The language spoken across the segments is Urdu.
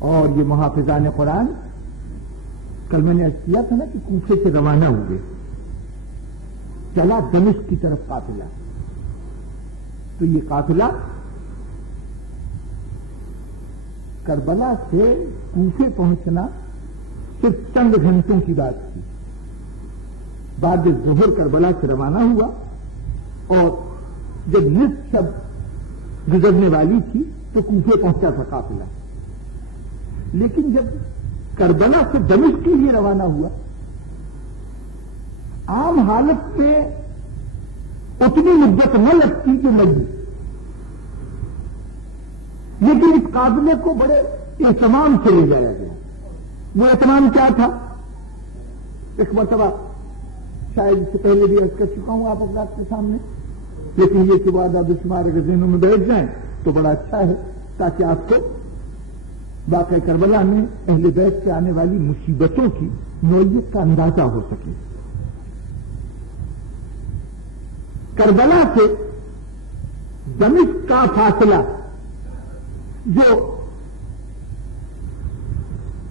اور یہ محافظان قرآن کل میں نے عرض کیا تھا نا کہ کوفے سے روانہ ہوئے، چلا دمشق کی طرف قافلہ، تو یہ قافلہ کربلا سے کوفے پہنچنا صرف چند گھنٹوں کی بات تھی۔ بعد ظہر کربلا سے روانہ ہوا اور جب نصف شب گزرنے والی تھی تو کوفے پہنچا تھا قافلہ، لیکن جب کربلا سے دمشق کے لیے روانہ ہوا، عام حالت میں اتنی مدت نہ لگتی جو لگی، لیکن اس قافلے کو بڑے اہتمام سے لے جایا گیا۔ وہ اہتمام کیا تھا؟ ایک مرتبہ شاید اس سے پہلے بھی عرض کر چکا ہوں آپ حضرات کے سامنے، لیکن یہ کہ بعد اب شمار اگر ذہنوں میں بیٹھ جائیں تو بڑا اچھا ہے، تاکہ آپ کو واقعہ کربلا میں اہل بیت سے آنے والی مصیبتوں کی نوعیت کا اندازہ ہو سکے۔ کربلا سے دمشق کا فاصلہ جو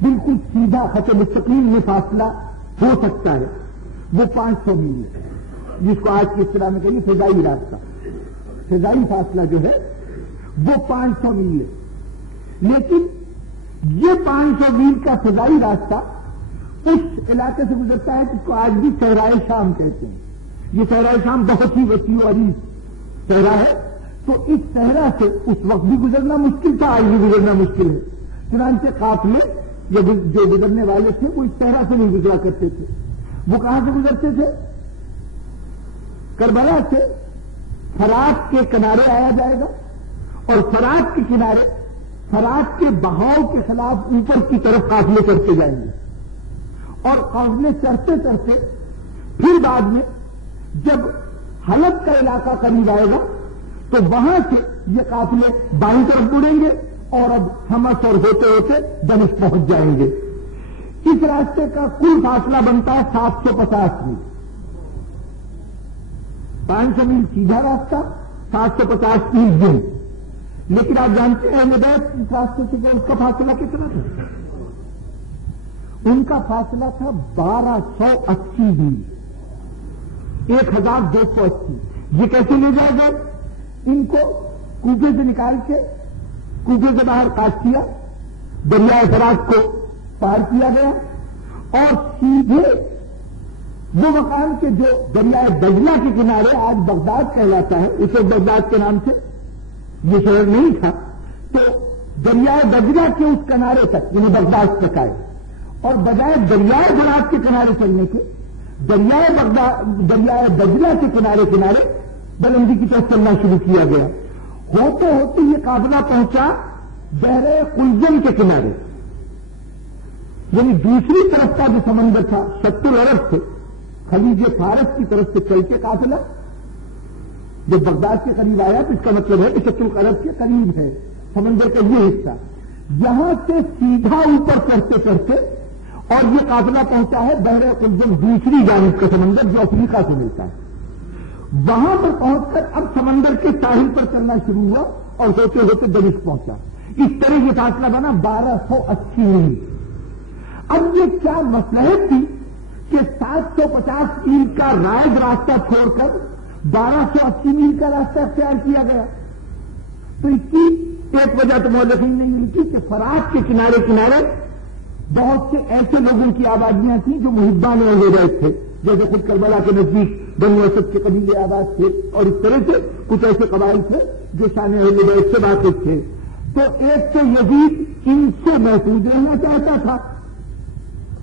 بالکل سیدھا خط مستقیم میں فاصلہ ہو سکتا ہے وہ 500 میل ہے، جس کو آج کی اصطلاح میں کہیے فضائی راستہ، فضائی فاصلہ جو ہے وہ 500 میل ہے۔ لیکن یہ 500 میل کا فضائی راستہ اس علاقے سے گزرتا ہے جس کو آج بھی صحرائے شام کہتے ہیں۔ یہ صحرائے شام بہت ہی وسیع و عریض صحرا ہے، تو اس صحرا سے اس وقت بھی گزرنا مشکل تھا، آج بھی گزرنا مشکل ہے۔ چنانچہ قافلے جو گزرنے والے تھے وہ اس صحرا سے نہیں گزرا کرتے تھے، وہ کہاں سے گزرتے تھے؟ کربلا سے فرات کے کنارے آیا جائے گا، اور فرات کے کنارے فرات کے بہاؤ کے خلاف اوپر کی طرف قافلے چڑھتے جائیں گے، اور قافلے چڑھتے چڑھتے پھر بعد میں جب حلب کا علاقہ قریب آئے گا تو وہاں سے یہ قافلے بائیں طرف مڑیں گے اور اب حمص اور ہوتے ہوتے دمشق پہنچ جائیں گے۔ اس راستے کا کل فاصلہ بنتا ہے 750 میل۔ 500 میل سیدھا راستہ، 750 میل دن۔ لیکن آپ جانتے ہیں بیت اس راستے سے کہ اس کا فاصلہ کتنا تھا؟ ان کا فاصلہ تھا 1280 میل، 1280۔ یہ کیسے لے جائے گا؟ ان کو کوفے سے نکال کے کوفے سے باہر قادسیہ دریائے فرات کو پار کیا گیا، اور سیدھے وہ مقام کے جو دریائے دجلہ کے کنارے آج بغداد کہلاتا ہے، اس وقت بغداد کے نام سے یہ شہر نہیں تھا، تو دریائے دجلہ کے اس کنارے تک یعنی بغداد تک آئے، اور بجائے دریائے فرات کے کنارے چلنے کے دریائے دجلہ کے کنارے کنارے بلندی کی طرف چلنا شروع کیا گیا۔ ہوتے ہوتے یہ قافلہ پہنچا بحر قلزم کے کنارے، یعنی دوسری طرف کا جو سمندر تھا، شط العرب سے خلیج فارس کی طرف سے چل کے قافلہ جب بغداد کے قریب آیا تو اس کا مطلب ہے کہ شط العرب کے قریب ہے سمندر کا یہ حصہ، یہاں سے سیدھا اوپر چڑھتے چڑھتے اور یہ قافلہ پہنچا ہے بحر قلزم، دوسری جانب کا سمندر جو افریقہ سے ملتا ہے۔ وہاں پر پہنچ کر اب سمندر کے ساحل پر چلنا شروع ہوا اور ہوتے ہوتے دمشق پہنچا۔ اس طرح یہ فاصلہ بنا 1280 میل۔ اب یہ کیا مصلحت تھی کہ 750 میل کا رائج راستہ چھوڑ کر 1280 میل کا راستہ اختیار کیا گیا؟ تو اس کی ایک وجہ تو مولفین نہیں ملتی کہ فرات کے کنارے کنارے بہت سے ایسے لوگوں کی آبادیاں تھیں جو محبان اہل بیت تھے، جیسے خود کربلا کے نزدیک بنو اسد کے قبیلے آباد تھے، اور اس طرح سے کچھ ایسے قبائل تھے جو شان اہل بیت سے واقف تھے۔ تو ایک تو یزید ان سے محفوظ رہنا چاہتا تھا،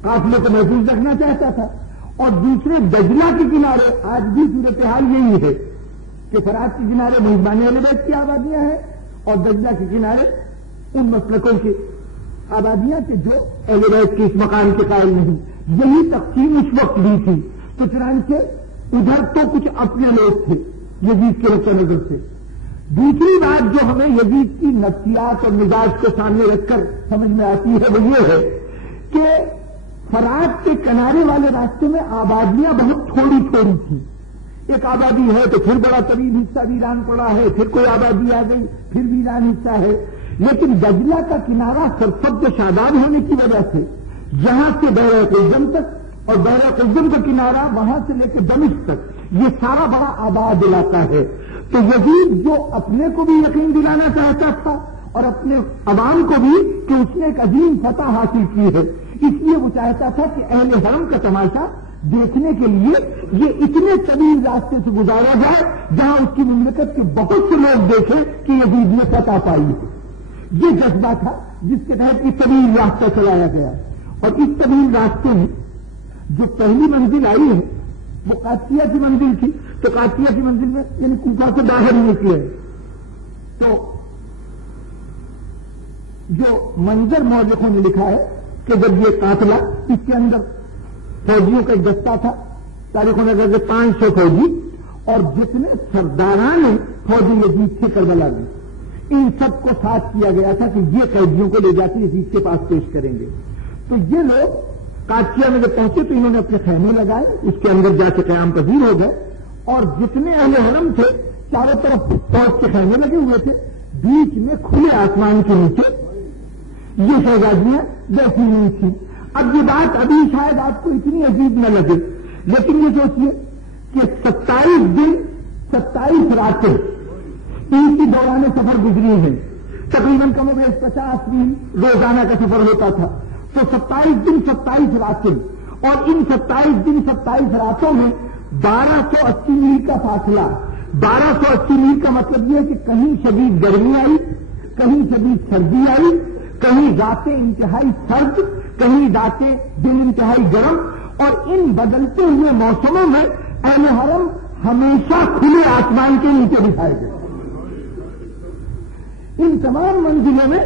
قافلے کو محفوظ رکھنا چاہتا تھا، اور دوسرے دجلہ کے کنارے آج بھی صورتحال یہی ہے کہ فرات کے کنارے محبان اہل بیت کی آبادیاں ہیں اور دجلہ کے کنارے ان مسلکوں کی آبادیاں کہ جو اہل بیت کے اس مقام کے قائل نہیں۔ یہی تقسیم اس وقت بھی تھی، تو چنانچہ ادھر تو کچھ اپنے لوگ تھے یزید کے نقطہ نظر سے۔ دوسری بات جو ہمیں یزید کی نفسیات اور مزاج کو سامنے رکھ کر سمجھ میں آتی ہے وہ یہ ہے کہ فرات کے کنارے والے راستے میں آبادیاں بہت تھوڑی تھوڑی تھیں۔ ایک آبادی ہے تو پھر بڑا طویل حصہ ویران پڑا ہے، پھر کوئی آبادی آ گئی پھر ویران حصہ ہے، لیکن دجلہ کا کنارہ سرسبز شاداب ہونے کی وجہ سے جہاں سے بحر قلزم تک اور بحر قلزم کا کنارہ وہاں سے لے کے دمشق تک یہ سارا بڑا آباد علاقہ ہے. تو یزید جو اپنے کو بھی یقین دلانا چاہتا تھا اور اپنے عوام کو بھی کہ اس نے ایک عظیم فتح حاصل کی ہے، اس لیے وہ چاہتا تھا کہ اہل حرم کا تماشا دیکھنے کے لیے یہ اتنے طویل راستے سے گزارا جائے جہاں اس کی مملکت کے بہت سے لوگ دیکھیں کہ یزید نے فتح پائی ہے. یہ جذبہ تھا جس کے تحت یہ طویل راستہ چلایا گیا. اور اس طویل راستے میں جو پہلی منزل آئی ہے وہ قادسیہ کی منزل تھی. تو قادسیہ کی منزل میں یعنی کوفہ سے باہر نکلے تو جو منظر مورخوں نے لکھا ہے کہ جب یہ قافلہ اس کے اندر فوجیوں کا ایک دستہ تھا، تاریخوں نے کہا کہ 500 فوجی اور جتنے سرداران فوجی یزید تھے کربلا میں، ان سب کو ساتھ کیا گیا تھا کہ یہ قیدیوں کو لے جا کے یزید کے پاس پیش کریں گے. تو یہ لوگ قادسیہ میں جب پہنچے تو انہوں نے اپنے خیمے لگائے، اس کے اندر جا کے قیام پذیر ہو گئے اور جتنے اہل حرم تھے چاروں طرف فوج کے خیمے لگے ہوئے تھے، بیچ میں کھلے آسمان کے نیچے یہ شہزادیاں بیٹھی ہوئی تھیں. اب یہ بات ابھی شاید آپ کو اتنی عجیب نہ لگے، لیکن یہ سوچیے کہ 27 دن 27 راتیں ان کی دوران سفر گزری ہیں. تقریباً کم و بیش 50 میل روزانہ کا سفر ہوتا تھا. تو 27 دن 27 راتیں اور ان 27 دن 27 راتوں میں 1280 میل کا فاصلہ. 1280 میل کا مطلب یہ ہے کہ کہیں شدید گرمی آئی، کہیں شدید سردی آئی، کہیں راتیں انتہائی سرد، کہیں راتیں دن انتہائی گرم. اور ان بدلتے ہوئے موسموں میں اہل حرم ہمیشہ کھلے آسمان کے نیچے بٹھائے گئے. ان تمام منزلوں میں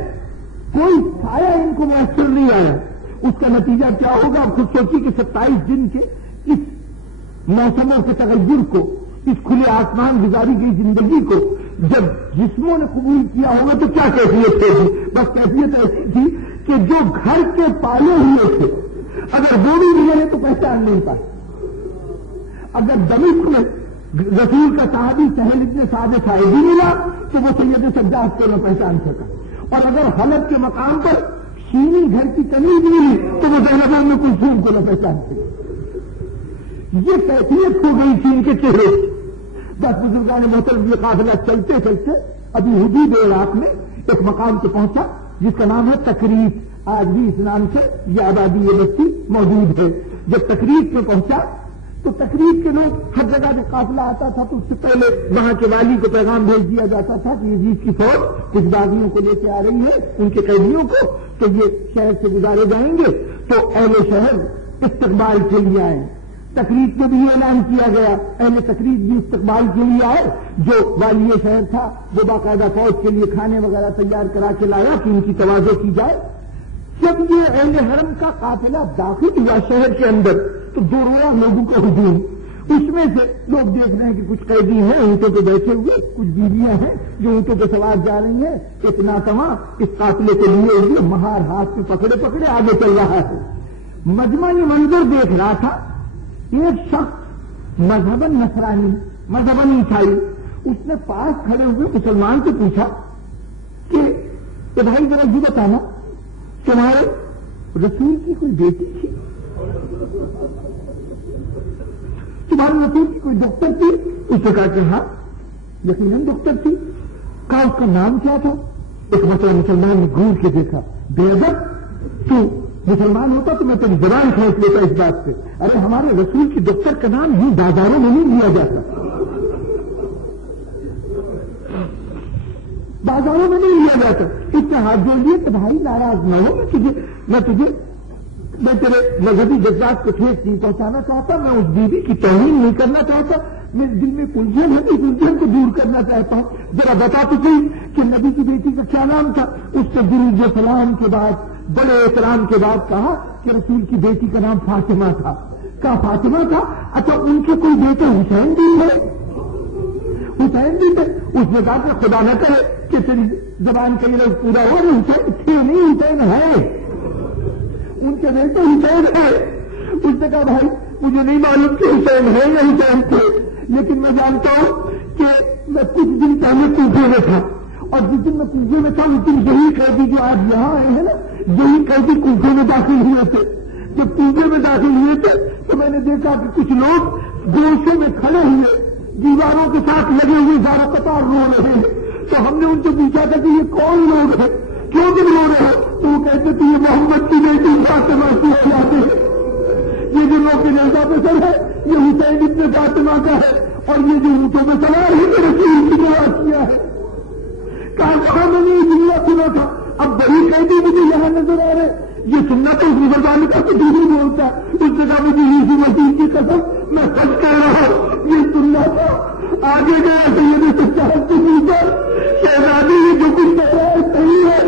کوئی سایہ ان کو میسر نہیں آیا. اس کا نتیجہ کیا ہوگا؟ آپ خود سوچیے کہ 27 دن کے اس موسموں کے تغیر کو، اس کھلے آسمان گزاری گئی زندگی کو جب جسموں نے قبول کیا ہوگا تو کیا کیفیت ہوگی؟ بس کیفیت ایسی تھی کہ جو گھر کے پالے ہوئے تھے اگر وہ بھی ملے تو پہچان نہیں پائے. اگر دمشق میں رسول کا صحابی سہل ابن سعد ساعدی ملا تو وہ سید سجاد کو نہ پہچان سکا، اور اگر حلب کے مقام پر چینی گھر کی تمیز ملی تو وہ زینب ام کلثوم کو نہ پہچان سکا. یہ کیفیت ہو گئی تھی ان کے چہرے. بس بزرگان محترم یہ قافلہ چلتے چلتے ابھی حدود عراق میں ایک مقام پہ پہنچا جس کا نام ہے تکریت. آج بھی اس نام سے یہ آبادی یہ بستی موجود ہے. جب تکریت میں پہنچا تو تکریت کے لوگ ہر جگہ جب قافلہ آتا تھا تو اس سے پہلے وہاں کے والی کو پیغام بھیج دیا جاتا تھا کہ یزید کی فوج کچھ باغیوں کو لے کے آ رہی ہے، ان کے قیدیوں کو، تو یہ شہر سے گزارے جائیں گے. تو اہل شہر استقبال کے لیے آئے. تقریب میں بھی یہ اعلان کیا گیا، اہل تقریب بھی استقبال کے لیے آئے. جو والی شہر تھا وہ باقاعدہ فوج کے لیے کھانے وغیرہ تیار کرا کے لایا کہ ان کی توازو کی جائے. جب یہ اہل حرم کا قافلہ داخل ہوا شہر کے اندر تو دو رویا لوگوں کا ہجوم. اس میں سے لوگ دیکھ رہے ہیں کہ کچھ قیدی ہیں اونٹوں پہ بیٹھے ہوئے، کچھ بیویاں ہیں جو اونٹوں پہ سوار جا رہی ہیں. ایک ناتواں اس قافلے کو لیے ہوئے مہار ہاتھ میں پکڑے پکڑے آگے چل رہا ہے. مجمع یہ منظر دیکھ رہا تھا. ایک شخص مذہباً نصرانی، مذہباً عیسائی، اس نے پاس کھڑے ہوئے مسلمان سے پوچھا کہ بھائی ذرا یہ بتانا تمہارے رسول کی کوئی بیٹی تھی؟ تمہارے رسول کی کوئی دختر تھی؟ اس نے کہا کہ ہاں یقیناً دختر تھی. کہا اس کا نام کیا تھا؟ ایک مسلمان نے گھور کے دیکھا. بے ادب، تو مسلمان ہوتا تو میں تیری زبان کھینچ لیتا اس بات سے. ارے ہمارے رسول کی دختر کا نام یوں بازاروں میں نہیں لیا جاتا، بازاروں میں نہیں لیا جاتا. اس نے ہاتھ جوڑ لیے کہ بھائی ناراض نہ ہو، میں تیرے مذہبی جذبات کو ٹھیک نہیں پہنچانا چاہتا، میں اس بیوی کی توہین نہیں کرنا چاہتا، میرے دل میں الجھن ہے، اس الجھن کو دور کرنا چاہتا ہوں. ذرا بتا تو صحیح کہ نبی کی بیٹی کا کیا نام تھا؟ اس نے درود و سلام کے بعد بڑے احترام کے بعد کہا کہ رسول کی بیٹی کا نام فاطمہ تھا. کہا فاطمہ تھا؟ اچھا ان کے کوئی بیٹے حسین بھی تھے؟ حسین بھی تھے. اس نے کہا کہ خدا نہ کرے کہ تیری زبان کا یہ لفظ پورا ہو. حسین تھے نہیں، حسین ہے، ان کے بیٹے حسین ہے. اس نے کہا بھائی مجھے نہیں معلوم کہ حسین ہے یا حسین تھے، لیکن میں جانتا ہوں کہ میں کچھ دن پہلے کوفے میں تھا اور جس دن میں کوفے میں تھا اس دن یہی قیدی جو آج یہاں آئے ہیں نا، یہی قیدی کوفے میں داخل ہوئے تھے. جب کوفے میں داخل ہوئے تھے تو میں نے دیکھا کہ کچھ لوگ گوشے میں کھڑے ہوئے دیواروں کے ساتھ لگے ہوئے زارا قطار رو رہے ہیں. تو ہم نے ان سے پوچھا تھا کہ یہ کون لوگ ہیں، کیوں تم رو رہے ہو؟ تو وہ کہتے تھے یہ محمد کی بیٹی فاطمہ کی اولاد ہے، یہ جو لوگ جنازہ پہ سر ہے یہ حسین ابن فاطمہ کا ہے، اور یہ جو اونٹوں میں سوار ہے یہ رسول کی نواز کیا ہے. کہا میں نے یہ جملہ سنا تھا. اب بڑی قیدی مجھے یہاں نظر آ رہے، یہ سننا تو اس مسلمان کا کچھ نہیں بولتا. اس نے کہا مجھے یسوع مسیح کی قسم میں سچ کہہ رہا ہوں یہ سننا تھا. آگے گیا سید سچا سے پوچھا شہزادی یہ جو کچھ کہہ رہا ہے صحیح ہے؟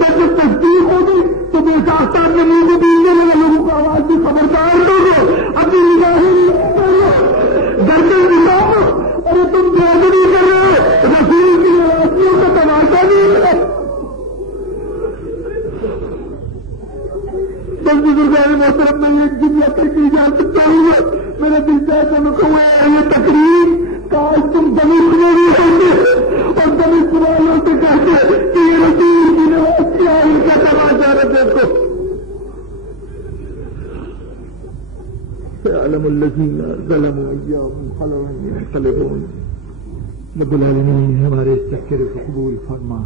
جب تصدیق ہوگی تو بے ساختہ نے منہ کو بیچنے لگا لوگوں کو آواز بھی خبردار لوگوں اپنی نگاہیں گردن دکھاؤ. ارے تم گردنی کر رہے ہو، رسول کی نوازیوں کا تماشا نہیں ہے. بس بزرگان محترم میں ایک جملہ کر کے جا سکتا ہوں. میرا دل چاہتا میں کہوں یہ تقریر کاش تم دمشق میں بھی ہوتے اور دمشق والوں سے کہتے کہ یہ رسول کی نواز کیا ان کا تماشا رہتے کو. سيعلم الذين ظلموا أيهم انقلب ينقلبون. رب العالمین ہمارے اس تذکرے کو قبول فرما.